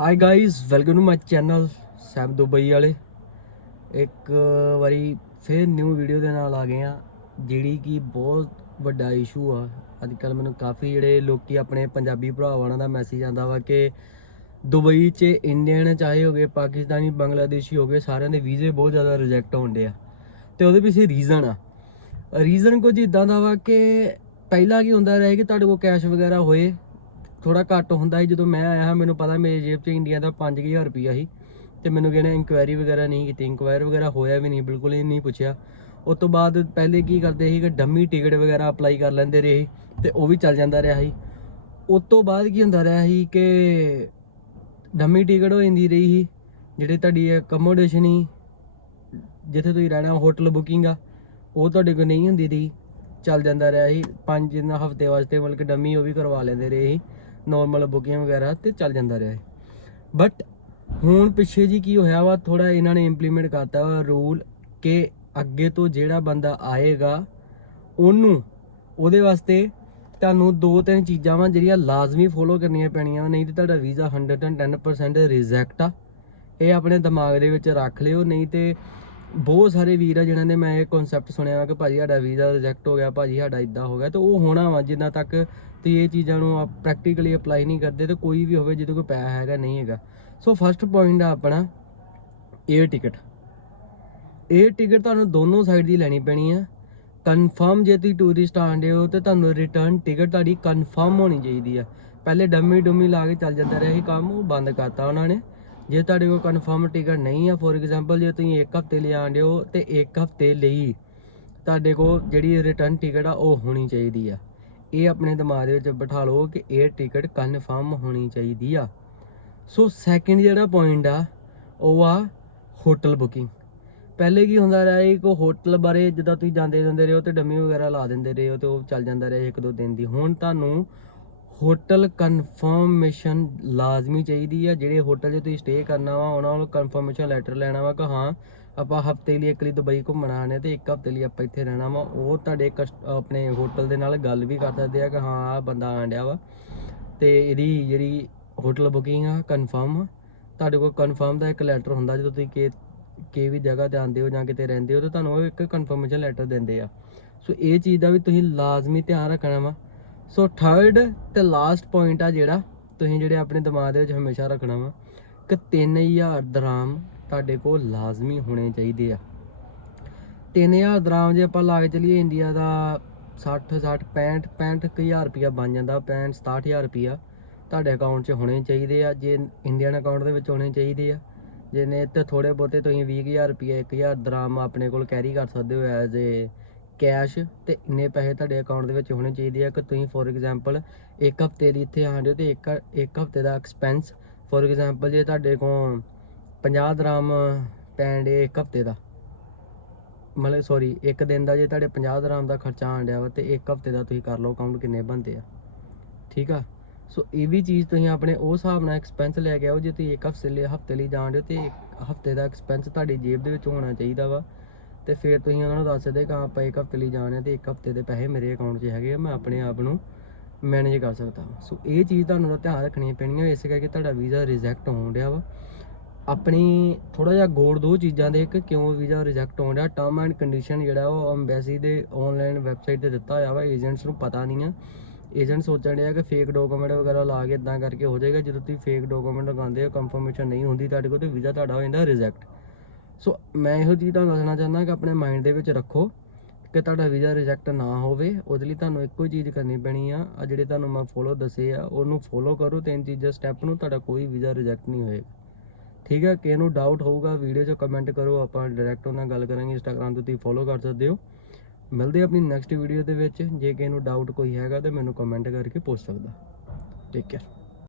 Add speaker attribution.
Speaker 1: Hi guys welcome to my channel Sam Dubai ਵਾਲੇ। ਇੱਕ ਵਾਰੀ ਫੇਰ ਨਿਊ ਵੀਡੀਓ ਦੇ ਨਾਲ ਆ ਗਏ ਆ, ਜਿਹੜੀ ਕਿ ਬਹੁਤ ਵੱਡਾ ਇਸ਼ੂ ਆ। ਅੱਜ ਕੱਲ ਮੈਨੂੰ ਕਾਫੀ ਜਿਹੜੇ ਲੋਕੀ ਆਪਣੇ ਪੰਜਾਬੀ ਭਰਾਵਾਂ ਦਾ ਮੈਸੇਜ ਆਂਦਾ ਵਾ ਕਿ ਦੁਬਈ 'ਚ ਇੰਡੀਅਨ ਚਾਹੇ ਹੋਗੇ ਪਾਕਿਸਤਾਨੀ, ਬੰਗਲਾਦੇਸ਼ੀ ਹੋਗੇ ਸਾਰਿਆਂ ਦੇ ਵੀਜ਼ੇ ਬਹੁਤ ਜ਼ਿਆਦਾ ਰਿਜੈਕਟ ਹੁੰਦੇ ਆ। ਤੇ ਉਹਦੇ ਪਿੱਛੇ ਰੀਜ਼ਨ ਆ। ਰੀਜ਼ਨ ਕੁਝ ਇਦਾਂ ਦਾ ਵਾ ਕਿ ਪਹਿਲਾਂ ਕੀ ਹੁੰਦਾ ਰਿਹਾ ਕਿ ਤੁਹਾਡੇ ਕੋਲ ਕੈਸ਼ ਵਗੈਰਾ ਹੋਏ ਥੋੜਾ ਘੱਟ ਹੁੰਦਾ ਸੀ। ਜਦੋਂ ਮੈਂ ਆਇਆ ਹਾਂ ਮੈਨੂੰ ਪਤਾ ਮੇਰੇ ਜੇਬ 'ਚ ਇੰਡੀਆ ਦਾ 5000 ਰੁਪਿਆ ਸੀ ਤੇ ਮੈਨੂੰ ਕਿਹਨੇ ਇਨਕੁਆਇਰੀ ਵਗੈਰਾ ਨਹੀਂ ਕੀਤੀ। ਇਨਕੁਆਇਰੀ ਵਗੈਰਾ ਹੋਇਆ ਵੀ ਨਹੀਂ, ਬਿਲਕੁਲ ਹੀ ਨਹੀਂ ਪੁੱਛਿਆ। ਉਸ ਤੋਂ ਬਾਅਦ ਪਹਿਲੇ ਕੀ ਕਰਦੇ ਸੀ ਕਿ ਡੰਮੀ ਟਿਕਟ ਵਗੈਰਾ ਅਪਲਾਈ ਕਰ ਲੈਂਦੇ ਰਹੇ ਤੇ ਉਹ ਵੀ ਚੱਲ ਜਾਂਦਾ ਰਿਹਾ ਸੀ। ਉਸ ਤੋਂ ਬਾਅਦ ਕੀ ਹੁੰਦਾ ਰਿਹਾ ਸੀ ਕਿ ਡੰਮੀ ਟਿਕਟ ਹੋ ਜਾਂਦੀ ਰਹੀ ਸੀ, ਜਿਹੜੇ ਤੁਹਾਡੀ ਅਕਮੋਡੇਸ਼ਨ ਹੀ ਜਿੱਥੇ ਤੁਸੀਂ ਰਹਿਣਾ ਹੋਟਲ ਬੁਕਿੰਗ ਆ, ਉਹ ਤੁਹਾਡੇ ਕੋਲ ਨਹੀਂ ਹੁੰਦੀ ਰਹੀ। ਚੱਲ ਜਾਂਦਾ ਰਿਹਾ ਸੀ। ਪੰਜ ਦਿਨ ਹਫ਼ਤੇ ਵਾਸਤੇ ਮਤਲਬ ਕਿ ਡੰਮੀ ਉਹ ਵੀ ਕਰਵਾ ਲੈਂਦੇ ਰਹੇ ਸੀ। ਨਾਰਮਲ ਬੁਕਿੰਗ ਵਗੈਰਾ ਤੇ ਚੱਲ ਜਾਂਦਾ ਰਿਹਾ ਸੀ ਬਟ ਹੁਣ ਪਿੱਛੇ ਜੀ ਕੀ ਹੋਇਆ ਵਾ ਥੋੜਾ ਇਹਨਾਂ ਨੇ ਇੰਪਲੀਮੈਂਟ ਕਰਤਾ ਵਾ ਰੂਲ ਕਿ ਅੱਗੇ ਤੋਂ ਜਿਹੜਾ ਬੰਦਾ ਆਏਗਾ, ਉਹਨੂੰ, ਉਹਦੇ ਵਾਸਤੇ ਤੁਹਾਨੂੰ ਦੋ ਤਿੰਨ ਚੀਜ਼ਾਂ ਵਾ ਜਿਹੜੀਆਂ ਲਾਜ਼ਮੀ ਫੋਲੋ ਕਰਨੀਆਂ ਪੈਣੀਆਂ ਵਾ, ਨਹੀਂ ਤੇ ਤੁਹਾਡਾ ਵੀਜ਼ਾ 110% ਰਿਜੈਕਟ ਆ। ਇਹ ਆਪਣੇ ਦਿਮਾਗ ਦੇ ਵਿੱਚ ਰੱਖ ਲਿਓ, ਨਹੀਂ ਤੇ ਬਹੁਤ ਸਾਰੇ ਵੀਰ ਆ ਜਿਨ੍ਹਾਂ ਨੇ ਮੈਂ ਇਹ ਕਨਸੈਪਟ ਸੁਣਿਆ ਵਾ ਕਿ ਭਾਜੀ ਸਾਡਾ ਵੀਜ਼ਾ ਰਿਜੈਕਟ ਹੋ ਗਿਆ, ਭਾਜੀ ਸਾਡਾ ਇਦਾਂ ਹੋ ਗਿਆ, ਤੇ ਉਹ ਹੋਣਾ ਵਾ ਜਿੰਨਾ ਤੱਕ ਤੁਸੀਂ ਇਹ ਚੀਜ਼ਾਂ ਨੂੰ ਆਪ ਪ੍ਰੈਕਟੀਕਲੀ ਅਪਲਾਈ ਨਹੀਂ ਕਰਦੇ ਤੇ ਕੋਈ ਵੀ ਹੋਵੇ ਜਿਹਦੇ ਕੋਲ ਪੈਸਾ ਹੈਗਾ ਨਹੀਂ ਹੈਗਾ। ਸੋ ਫਸਟ ਪੁਆਇੰਟ ਆ ਆਪਣਾ 에ਅਰ ਟਿਕਟ 에ਅਰ ਟਿਕਟ ਤੁਹਾਨੂੰ ਦੋਨੋਂ ਸਾਈਡ ਦੀ ਲੈਣੀ ਪੈਣੀ ਆ। ਕਨਫਰਮ ਜੇ ਤੁਸੀਂ ਟੂਰਿਸਟ ਆਂਦੇ ਹੋ ਤੇ ਤੁਹਾਨੂੰ ਰਿਟਰਨ ਟਿਕਟ ਤੁਹਾਡੀ ਕਨਫਰਮ ਹੋਣੀ ਚਾਹੀਦੀ ਆ। ਪਹਿਲੇ ਡੰਮੀ ਡੁੰਮੀ ਲਾ ਕੇ ਚੱਲ ਜਾਂਦਾ ਰਿਹਾ ਸੀ ਕੰਮ, ਉਹ ਬੰਦ ਕਰਤਾ ਉਹਨਾਂ ਨੇ। ਜੇ ਤੁਹਾਡੇ ਕੋਲ ਕਨਫਰਮ ਟਿਕਟ ਨਹੀਂ ਆ ਫੋਰ ਐਗਜ਼ਾਮਪਲ ਜੇ ਤੁਸੀਂ ਇੱਕ ਹਫ਼ਤੇ ਲਈ ਆਂਦੇ ਹੋ ਤੇ ਇੱਕ ਹਫ਼ਤੇ ਲਈ ਤੁਹਾਡੇ ਕੋਲ ਜਿਹੜੀ ਰਿਟਰਨ ਟਿਕਟ ਆ, ਉਹ ਹੋਣੀ ਚਾਹੀਦੀ ਆ। ਇਹ ਆਪਣੇ ਦਿਮਾਗ ਦੇ ਵਿੱਚ ਬਿਠਾ ਲਓ ਕਿ ਇਹ ਟਿਕਟ ਕਨਫਰਮ ਹੋਣੀ ਚਾਹੀਦੀ ਆ। ਸੋ ਸੈਕਿੰਡ ਜਿਹੜਾ ਪੁਆਇੰਟ ਆ, ਉਹ ਆ ਹੋਟਲ ਬੁਕਿੰਗ ਪਹਿਲੇ ਕੀ ਹੁੰਦਾ ਰਿਹਾ ਇੱਕ ਹੋਟਲ ਬਾਰੇ ਜਿੱਦਾਂ ਤੁਸੀਂ ਜਾਂਦੇ ਜਾਂਦੇ ਰਹੇ ਹੋ ਤੇ ਡੰਮੀ ਵਗੈਰਾ ਲਾ ਦਿੰਦੇ ਰਹੇ ਹੋ ਤੇ ਉਹ ਚੱਲ ਜਾਂਦਾ ਰਿਹਾ ਇੱਕ ਦੋ ਦਿਨ ਦੀ। ਹੁਣ ਤੁਹਾਨੂੰ ਹੋਟਲ ਕਨਫਰਮੇਸ਼ਨ ਲਾਜ਼ਮੀ ਚਾਹੀਦੀ ਆ, ਜਿਹੜੇ ਹੋਟਲ 'ਚ ਤੁਸੀਂ ਸਟੇ ਕਰਨਾ ਵਾ, ਉਹਨਾਂ ਨੂੰ ਕਨਫਰਮੇਸ਼ਨ ਲੈਟਰ ਲੈਣਾ ਵਾ ਕਿ ਹਾਂ, ਆਪਾਂ ਹਫ਼ਤੇ ਲਈ ਇੱਕ ਲਈ ਦੁਬਈ ਘੁੰਮਣਾ ਆਣੇ ਤੇ ਇੱਕ ਹਫ਼ਤੇ ਲਈ ਆਪਾਂ ਇੱਥੇ ਰਹਿਣਾ ਵਾ। ਉਹ ਤੁਹਾਡੇ ਕਸਟ- ਆਪਣੇ ਹੋਟਲ ਦੇ ਨਾਲ ਗੱਲ ਵੀ ਕਰ ਸਕਦੇ ਆ ਕਿ ਹਾਂ ਆ ਬੰਦਾ ਆਂਡਿਆ ਵਾ। ਤੇ ਇਹਦੀ ਜਿਹੜੀ ਹੋਟਲ ਬੁਕਿੰਗ ਆ ਕਨਫਰਮ ਆ। ਤੁਹਾਡੇ ਕੋਲ ਕਨਫਰਮ ਦਾ ਇੱਕ ਲੈਟਰ ਹੁੰਦਾ ਜਦੋਂ ਤੁਸੀਂ ਕਿ ਕਿ ਵੀ ਜਗ੍ਹਾ ਤੇ ਆਉਂਦੇ ਹੋ ਜਾਂ ਕਿਤੇ ਰਹਿੰਦੇ ਹੋ, ਤਾਂ ਤੁਹਾਨੂੰ ਉਹ ਇੱਕ ਕਨਫਰਮੇਸ਼ਨ ਲੈਟਰ ਦਿੰਦੇ ਆ। ਸੋ ਇਹ ਚੀਜ਼ ਦਾ ਵੀ ਤੁਸੀਂ ਲਾਜ਼ਮੀ ਧਿਆਨ ਰੱਖਣਾ ਵਾ। ਸੋ ਥਰਡ ਤੇ ਲਾਸਟ ਪੁਆਇੰਟ ਆ ਜਿਹੜਾ ਤੁਸੀਂ ਜਿਹੜੇ ਆਪਣੇ ਦਿਮਾਗ ਦੇ ਵਿੱਚ ਹਮੇਸ਼ਾ ਰੱਖਣਾ ਵਾ, ਕਿ 3000 ਦਰਾਮ ਤੁਹਾਡੇ ਕੋਲ ਲਾਜ਼ਮੀ ਹੋਣੇ ਚਾਹੀਦੇ ਆ। 3000 ਦਰਾਮ ਜੇ ਆਪਾਂ ਲਾ ਕੇ ਚਲੀਏ, ਇੰਡੀਆ ਦਾ 60 60 65 65000 ਰੁਪਿਆ ਬਣ ਜਾਂਦਾ 65 67000 ਰੁਪਿਆ ਤੁਹਾਡੇ ਅਕਾਊਂਟ 'ਚ ਹੋਣੇ ਚਾਹੀਦੇ ਆ, ਜੇ ਇੰਡੀਅਨ ਅਕਾਊਂਟ ਦੇ ਵਿੱਚ ਹੋਣੇ ਚਾਹੀਦੇ ਆ। ਜੇ ਨੇ ਤੇ ਥੋੜੇ ਬਹੁਤੇ ਤੁਸੀਂ 20000 ਰੁਪਏ 1000 ਦਰਾਮ ਆਪਣੇ ਕੋਲ ਕੈਰੀ ਕਰ ਸਕਦੇ ਹੋ ਐਜ਼ ਏ ਕੈਸ਼ ਤੇ ਇੰਨੇ ਪੈਸੇ ਤੁਹਾਡੇ ਅਕਾਊਂਟ ਦੇ ਵਿੱਚ ਹੋਣੇ ਚਾਹੀਦੇ ਆ ਕਿ ਤੁਸੀਂ ਫੋਰ ਐਗਜ਼ਾਮਪਲ ਇੱਕ ਹਫ਼ਤੇ ਦੀ ਇੱਥੇ ਆਂਦੇ ਹੋ ਤੇ ਇੱਕ ਇੱਕ ਹਫ਼ਤੇ ਦਾ ਐਕਸਪੈਂਸ ਫੋਰ ਐਗਜ਼ਾਮਪਲ ਜੇ ਤੁਹਾਡੇ ਕੋਲ 50 ਦਰਾਮ ਪੈਣ ਡੇ ਇੱਕ ਹਫ਼ਤੇ ਦਾ, ਮਤਲਬ ਸੌਰੀ ਇੱਕ ਦਿਨ ਦਾ ਜੇ ਤੁਹਾਡੇ 50 ਦਰਾਮ ਦਾ ਖਰਚਾ ਆਣ ਡਿਆ ਵਾ ਤੇ ਇੱਕ ਹਫ਼ਤੇ ਦਾ ਤੁਸੀਂ ਕਰ ਲਓ ਅਕਾਊਂਟ ਕਿੰਨੇ ਬਣਦੇ ਆ, ਠੀਕ ਆ? ਸੋ ਇਹ ਵੀ ਚੀਜ਼ ਤੁਸੀਂ ਆਪਣੇ ਉਹ ਹਿਸਾਬ ਨਾਲ ਐਕਸਪੈਂਸ ਲੈ ਕੇ ਆਓ ਜੇ ਤੁਸੀਂ ਇੱਕ ਹਫ਼ਤੇ ਲਈ ਹਫ਼ਤੇ ਲਈ ਜਾਣ ਦਿਓ ਤੇ ਇੱਕ ਹਫ਼ਤੇ ਦਾ ਐਕਸਪੈਂਸ ਤੁਹਾਡੀ ਜੇਬ ਦੇ ਵਿੱਚ ਹੋਣਾ ਚਾਹੀਦਾ ਵਾ। ਤੇ ਫਿਰ ਤੁਸੀਂ ਉਹਨਾਂ ਨੂੰ ਦੱਸ ਸਕਦੇ ਕਿ ਆਪਾਂ ਇੱਕ ਹਫ਼ਤੇ ਲਈ ਜਾਣਾ ਤੇ ਇੱਕ ਹਫ਼ਤੇ ਦੇ ਪੈਸੇ ਮੇਰੇ ਅਕਾਊਂਟ 'ਚ ਹੈਗੇ ਆ, ਮੈਂ ਆਪਣੇ ਆਪ ਨੂੰ ਮੈਨੇਜ ਕਰ ਸਕਦਾ ਸੋ ਇਹ ਚੀਜ਼ ਤੁਹਾਨੂੰ ਧਿਆਨ ਰੱਖਣੀ ਪੈਣੀ ਹੈ ਇਸੇ ਕਰਕੇ ਤੁਹਾਡਾ ਵੀਜ਼ਾ ਰਿਜੈਕਟ ਹੋਣ ਡਿਆ ਵਾ। ਆਪਣੀ ਥੋੜਾ ਜਿਹਾ ਗੌਰ ਦੋ ਚੀਜ਼ਾਂ ਦੇ ਇੱਕ, ਕਿਉਂ ਵੀਜ਼ਾ ਰਿਜੈਕਟ ਹੋਣ ਡਿਆ ਟਰਮ ਐਂਡ ਕੰਡੀਸ਼ਨ ਜਿਹੜਾ ਉਹ ਐਮਬੈਸੀ ਦੇ ਆਨਲਾਈਨ ਵੈਬਸਾਈਟ ਤੇ ਦਿੱਤਾ ਹੋਇਆ ਵਾ ਏਜੰਟਸ ਨੂੰ ਪਤਾ ਨਹੀਂ ਆ। ਏਜੰਟ ਸੋਚਣ ਡਿਆ ਕਿ ਫੇਕ ਡਾਕੂਮੈਂਟ ਵਗੈਰਾ ਲਾ ਕੇ ਇਦਾਂ ਕਰਕੇ ਹੋ ਜਾਏਗਾ, ਜਦੋਂ ਤੁਸੀਂ ਫੇਕ ਡਾਕੂਮੈਂਟ ਲਗਾਉਂਦੇ ਹੋ ਕਨਫਰਮੇਸ਼ਨ ਨਹੀਂ ਹੁੰਦੀ ਤੁਹਾਡੇ ਕੋਲ, ਤੇ ਵੀਜ਼ਾ ਤੁਹਾਡਾ ਹੋ ਜਾਂਦਾ ਰਿਜੈਕਟ ਸੋ ਮੈਂ ਇਹੋ ਚੀਜ਼ ਤੁਹਾਨੂੰ ਦੱਸਣਾ ਚਾਹੁੰਦਾ ਕਿ ਆਪਣੇ ਮਾਈਂਡ ਦੇ ਵਿੱਚ ਰੱਖੋ ਕਿ ਤੁਹਾਡਾ ਵੀਜ਼ਾ ਰਿਜੈਕਟ ਨਾ ਹੋਵੇ। ਉਹਦੇ ਲਈ ਤੁਹਾਨੂੰ ਇੱਕੋ ਹੀ ਚੀਜ਼ ਕਰਨੀ ਪੈਣੀ ਆ। ਆ ਜਿਹੜੇ ਤੁਹਾਨੂੰ ਮੈਂ ਫੋਲੋ ਦੱਸੇ ਆ, ਉਹਨੂੰ ਫੋਲੋ ਕਰੋ ਤਿੰਨ ਚੀਜ਼ਾਂ ਸਟੈਪ ਨੂੰ ਤੁਹਾਡਾ ਕੋਈ ਵੀਜ਼ਾ ਰਿਜੈਕਟ ਨਹੀਂ ਹੋਏਗਾ। ਠੀਕ ਹੈ ਕਿਸੇ ਨੂੰ ਡਾਊਟ ਹੋਊਗਾ ਵੀਡੀਓ 'ਚ ਕਮੈਂਟ ਕਰੋ, ਆਪਾਂ ਡਾਇਰੈਕਟ ਉਹਨਾਂ ਨਾਲ ਗੱਲ ਕਰਾਂਗੇ ਇੰਸਟਾਗ੍ਰam ਤੇ ਤੁਸੀਂ ਫੋਲੋ ਕਰ ਸਕਦੇ ਹੋ। ਮਿਲਦੇ ਆਪਣੀ ਨੈਕਸਟ ਵੀਡੀਓ ਦੇ ਵਿੱਚ। ਜੇ ਕਿਸੇ ਨੂੰ ਡਾਊਟ ਕੋਈ ਹੈਗਾ ਤਾਂ ਮੈਨੂੰ ਕਮੈਂਟ ਕਰਕੇ ਪੁੱਛ ਸਕਦਾ। ਠੀਕ ਹੈ